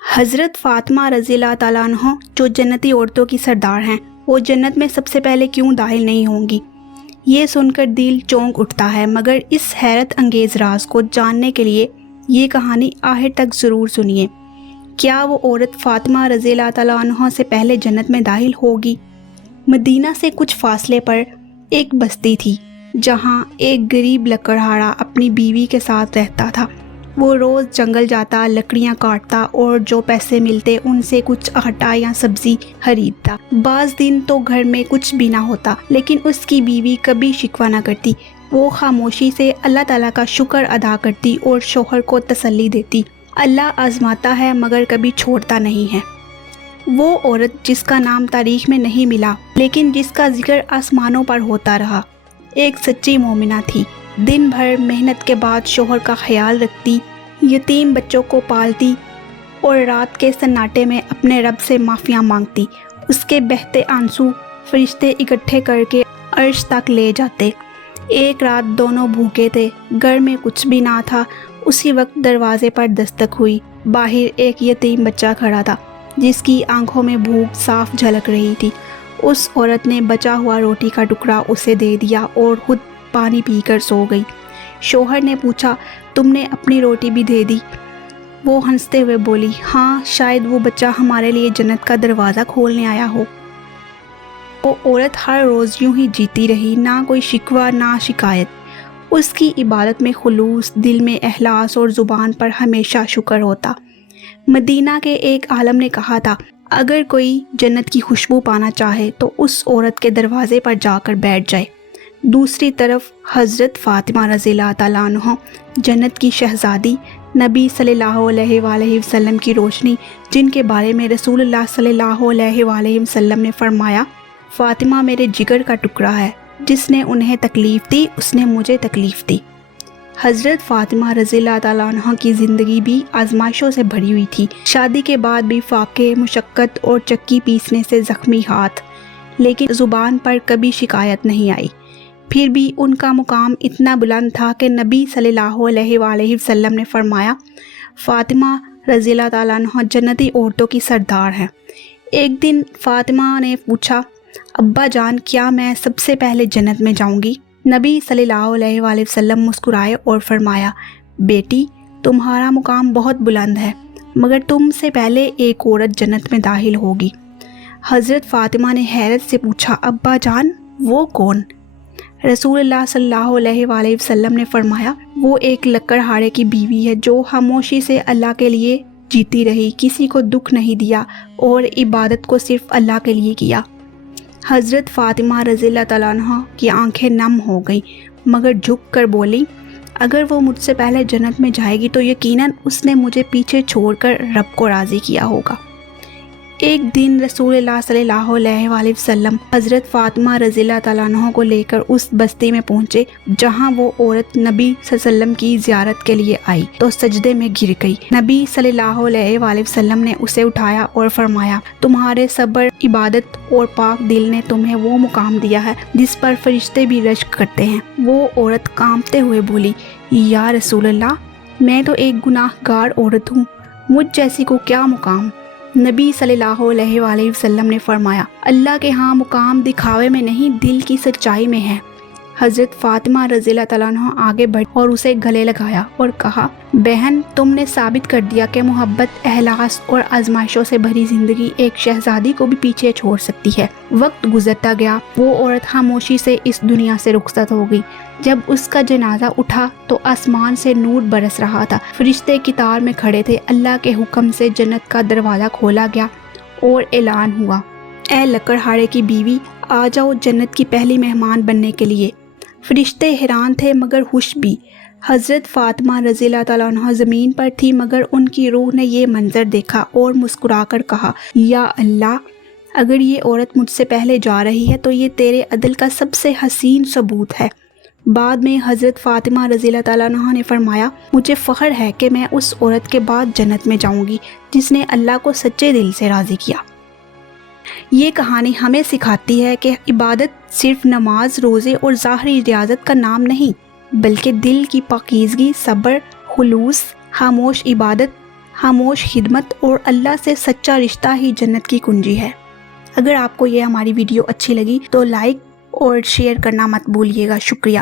हज़रत फ़ातिमा रज़ी अल्लाह ताला अन्हा जो जन्नती औरतों की सरदार हैं, वो जन्नत में सबसे पहले क्यों दाखिल नहीं होंगी? ये सुनकर दिल चौंक उठता है, मगर इस हैरत अंगेज़ राज को जानने के लिए ये कहानी आखिर तक ज़रूर सुनिए। क्या वो औरत फ़ातिमा रज़ी अल्लाह ताला अन्हा से पहले जन्नत में दाखिल होगी? मदीना से कुछ फासले पर एक बस्ती थी, जहाँ एक गरीब लकड़हारा अपनी बीवी के साथ रहता था। वो रोज़ जंगल जाता, लकड़ियाँ काटता और जो पैसे मिलते उनसे कुछ आटा या सब्ज़ी खरीदता। बाज़ दिन तो घर में कुछ भी ना होता, लेकिन उसकी बीवी कभी शिकवा ना करती। वो खामोशी से अल्लाह ताला का शुक्र अदा करती और शौहर को तसल्ली देती। अल्लाह आजमाता है मगर कभी छोड़ता नहीं है। वो औरत जिसका नाम तारीख में नहीं मिला, लेकिन जिसका जिक्र आसमानों पर होता रहा, एक सच्ची मोमिना थी। दिन भर मेहनत के बाद शौहर का ख्याल रखती, यतीम बच्चों को पालती और रात के सन्नाटे में अपने रब से माफ़ियाँ मांगती। उसके बहते आंसू फरिश्ते इकट्ठे करके अर्श तक ले जाते। एक रात दोनों भूखे थे, घर में कुछ भी ना था। उसी वक्त दरवाजे पर दस्तक हुई। बाहर एक यतीम बच्चा खड़ा था, जिसकी आंखों में भूख साफ झलक रही थी। उस औरत ने बचा हुआ रोटी का टुकड़ा उसे दे दिया और खुद पानी पीकर सो गई। शौहर ने पूछा, तुमने अपनी रोटी भी दे दी? वो हंसते हुए बोली, हाँ, शायद वो बच्चा हमारे लिए जन्नत का दरवाज़ा खोलने आया हो। वो औरत हर रोज़ यूं ही जीती रही, ना कोई शिकवा ना शिकायत। उसकी इबादत में खुलूस, दिल में इखलास और ज़ुबान पर हमेशा शुक्र होता। मदीना के एक आलम ने कहा था, अगर कोई जन्नत की खुशबू पाना चाहे तो उस औरत के दरवाजे पर जाकर बैठ जाए। दूसरी तरफ हज़रत फ़ातिमा रज़ी अल्लाह ताला अन्हा, जन्नत की शहज़ादी, नबी सल्लल्लाहु अलैहि वसल्लम की रोशनी, जिनके बारे में रसूलुल्लाह सल्लल्लाहु अलैहि वसल्लम ने फरमाया, फ़ातिमा मेरे जिगर का टुकड़ा है, जिसने उन्हें तकलीफ़ दी उसने मुझे तकलीफ़ दी। हज़रत फ़ातिमा रज़ी अल्लाह ताला अन्हा की ज़िंदगी भी आजमाइशों से भरी हुई थी। शादी के बाद भी फाके, मुशक्क़त और चक्की पीसने से ज़ख्मी हाथ, लेकिन ज़ुबान पर कभी शिकायत नहीं आई। फिर भी उनका मुकाम इतना बुलंद था कि नबी सल्लल्लाहु अलैहि वसल्लम ने फरमाया, फ़ातिमा रज़ी अल्लाह ताला अन्हा जन्नती औरतों की सरदार हैं। एक दिन फ़ातिमा ने पूछा, अब्बा जान, क्या मैं सबसे पहले जन्नत में जाऊंगी? नबी सल्लल्लाहु अलैहि वसल्लम मुस्कुराए और फरमाया, बेटी, तुम्हारा मुकाम बहुत बुलंद है, मगर तुमसे पहले एक औरत जन्नत में दाखिल होगी। हज़रत फ़ातिमा ने हैरत से पूछा, अब्बा जान, वो कौन? रसूलुल्लाह सल्लल्लाहु अलैहि वसल्लम ने फरमाया, वो एक लकड़हारे की बीवी है जो खामोशी से अल्लाह के लिए जीती रही, किसी को दुख नहीं दिया और इबादत को सिर्फ अल्लाह के लिए किया। हज़रत फ़ातिमा रज़ी अल्लाह ताला अन्हा की आंखें नम हो गईं, मगर झुक कर बोली, अगर वो मुझसे पहले जन्नत में जाएगी तो यकीनन उसने मुझे पीछे छोड़कर रब को राज़ी किया होगा। एक दिन रसूलुल्लाह सल्लल्लाहु अलैहि वसल्लम हज़रत फ़ातिमा रज़ी अल्लाह ताला अन्हा को लेकर उस बस्ती में पहुँचे, जहाँ वो औरत नबी सल्लल्लाहु अलैहि वसल्लम की ज़ियारत के लिए आई तो सजदे में गिर गई। नबी सल्लल्लाहु अलैहि वसल्लम ने उसे उठाया और फरमाया, तुम्हारे सब्र, इबादत और पाक दिल ने तुम्हें वो मुकाम दिया है जिस पर फरिश्ते भी रश्क करते हैं। वो औरत कांपते हुए बोली, या रसूलल्लाह, मैं तो एक गुनाहगार औरत हूँ, मुझ जैसी को क्या मुकाम? नबी सल्लल्लाहु अलैहि वसल्लम ने फरमाया, अल्लाह के यहाँ मुकाम दिखावे में नहीं, दिल की सच्चाई में है। हज़रत फ़ातिमा रज़ी अल्लाह ताला अन्हा आगे बढ़ी और उसे गले लगाया और कहा, बहन, तुमने साबित कर दिया कि मोहब्बत, एहलास और आजमाइशों से भरी ज़िंदगी एक शहज़ादी को भी पीछे छोड़ सकती है। वक्त गुजरता गया, वो औरत खामोशी से इस दुनिया से रुखसत हो गई। जब उसका जनाजा उठा तो आसमान से नूर बरस रहा था। फरिश्ते कितार में खड़े थे। अल्लाह के हुक्म से जन्नत का दरवाज़ा खोला गया और ऐलान हुआ, ए लकड़हारे की बीवी, आ जाओ जन्नत की पहली मेहमान बनने के लिए। फरिश्ते हैरान थे मगर खुश भी। हज़रत फ़ातिमा रज़ी अल्लाह ताला अन्हा ज़मीन पर थी, मगर उनकी रूह ने ये मंज़र देखा और मुस्कुराकर कहा, या अल्लाह, अगर ये औरत मुझसे पहले जा रही है तो ये तेरे अदल का सबसे हसीन सबूत है। बाद में हज़रत फ़ातिमा रज़ी अल्लाह ताला अन्हा ने फरमाया, मुझे फ़ख्र है कि मैं उस औरत के बाद जन्नत में जाऊंगी जिसने अल्लाह को सच्चे दिल से राज़ी किया। ये कहानी हमें सिखाती है कि इबादत सिर्फ नमाज, रोज़े और ज़ाहरी रियाजत का नाम नहीं, बल्कि दिल की पाकीज़गी, सब्र, खुलूस, खामोश इबादत, خاموش خدمت اور اللہ سے سچا رشتہ ہی جنت کی کنجی ہے۔ اگر آپ کو یہ ہماری ویڈیو اچھی لگی تو لائک اور شیئر کرنا مت بھولیے گا۔ شکریہ۔